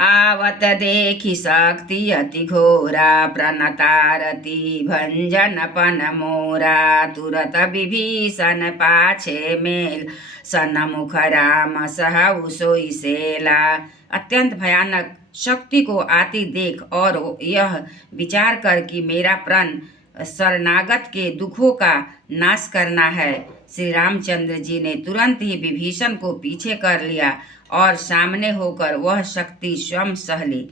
आवत देखी शक्ति अति घोरा, प्रणतारती भंजनपन मोरा। तुरत विभीषण पाछे मेल, सन्मुख राम सहु सोई सेला। अत्यंत भयानक शक्ति को आती देख और यह विचार कर कि मेरा प्रण शरणागत के दुखों का नाश करना है, श्री रामचंद्र जी ने तुरंत ही विभीषण को पीछे कर लिया और सामने होकर वह शक्ति स्वयं सह ली।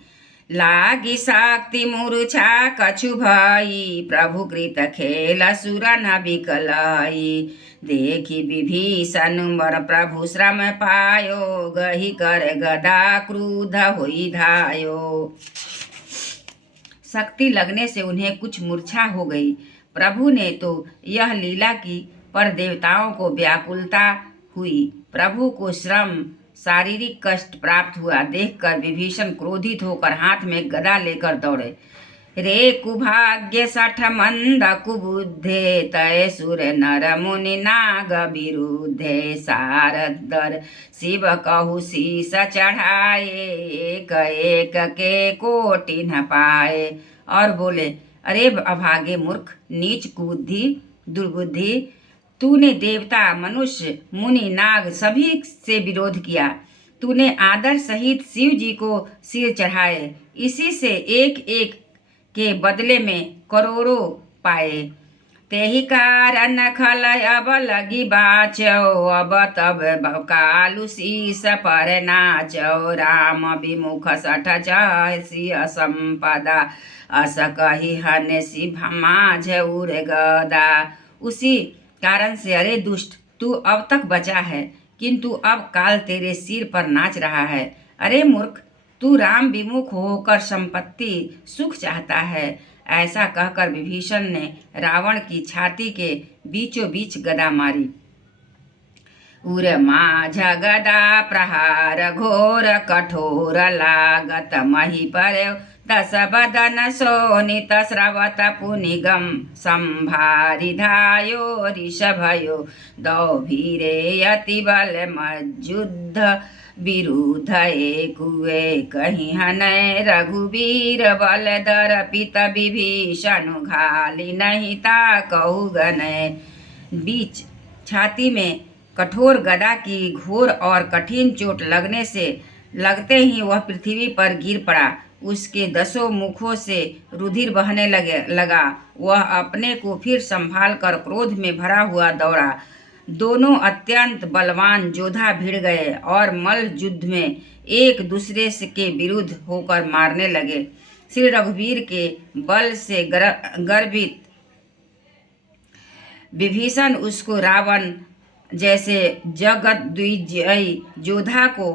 लागी शक्ति मूर्छा कछु भई, प्रभु कृत खेल सुर न बिकलाई। देखी विभीषण वर प्रभु श्रम पायो, गही कर गदा क्रुद्ध होई धायो। शक्ति लगने से उन्हें कुछ मूर्छा हो गई। प्रभु ने तो यह लीला की, पर देवताओं को व्याकुलता हुई। प्रभु को श्रम शारीरिक कष्ट प्राप्त हुआ देखकर विभीषण क्रोधित होकर हाथ में गदा लेकर दौड़े। रे कुभाग्य सठ मंद कुबुद्धे, तय सुर नर मुनि नाग विरुद्धे। सारदर शिव कहु शीस चढ़ाए, एक एक के कोटि न पाए। और बोले, अरे अभागे मूर्ख, नीच कुबुद्धि, दुर्बुद्धि, तूने देवता मनुष्य मुनि नाग सभी से विरोध किया। तूने आदर सहित शिव जी को सिर चढ़ाए, इसी से एक एक के बदले में करोड़ों पाए। तेहि कारण खल अब लगी बाचो, अब तब कालु शीस पर नाचो। राम विमुख सठ सिय संपदा, अस कही हन शिव माझ उर गदा। उसी कारण से अरे दुष्ट, तू अब तक बचा है, किंतु अब काल तेरे सिर पर नाच रहा है। अरे मूर्ख, तू राम विमुख होकर संपत्ति सुख चाहता है। ऐसा कहकर विभीषण ने रावण की छाती के बीचों बीच गदा मारी। उर माझ गदा प्रहार घोर कठोर, लागत मही पर दस बदन शोणित। स्रवत पुनिगम संभारि धायो, ऋषभयो दौभिरे अति बल मज्जुद्ध। विरुद्ध एकुए कहीं हनय, रघुवीर बल दर्पित। विभीषण घाली नहीं ताकहु गनय। बीच छाती में कठोर गदा की घोर और कठिन चोट लगने से लगते ही वह पृथ्वी पर गिर पड़ा। उसके दसों मुखों से रुधिर बहने लगा। वह अपने को फिर संभाल कर क्रोध में भरा हुआ दौड़ा। दोनों अत्यंत बलवान योद्धा भिड़ गए और मल्ल युद्ध में एक दूसरे से के विरुद्ध होकर मारने लगे। श्री रघुवीर के बल से गर्वित विभीषण उसको रावण जैसे जगद्विजयी योद्धा को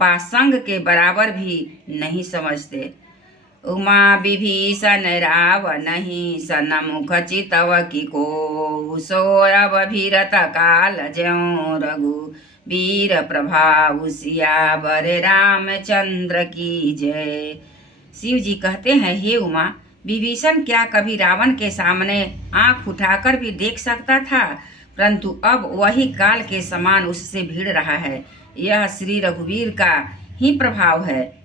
पासंग के बराबर भी नहीं समझते। उमा विभीषण रावनहि, सन्मुख चितव की को। सोरव भीरत काल ज्यों, रघुवीर प्रभाव सियावर रामचंद्र की जय। शिव जी कहते हैं, हे उमा, विभीषण क्या कभी रावण के सामने आंख उठाकर भी देख सकता था? परंतु अब वही काल के समान उससे भिड़ रहा है। यह श्री रघुवीर का ही प्रभाव है।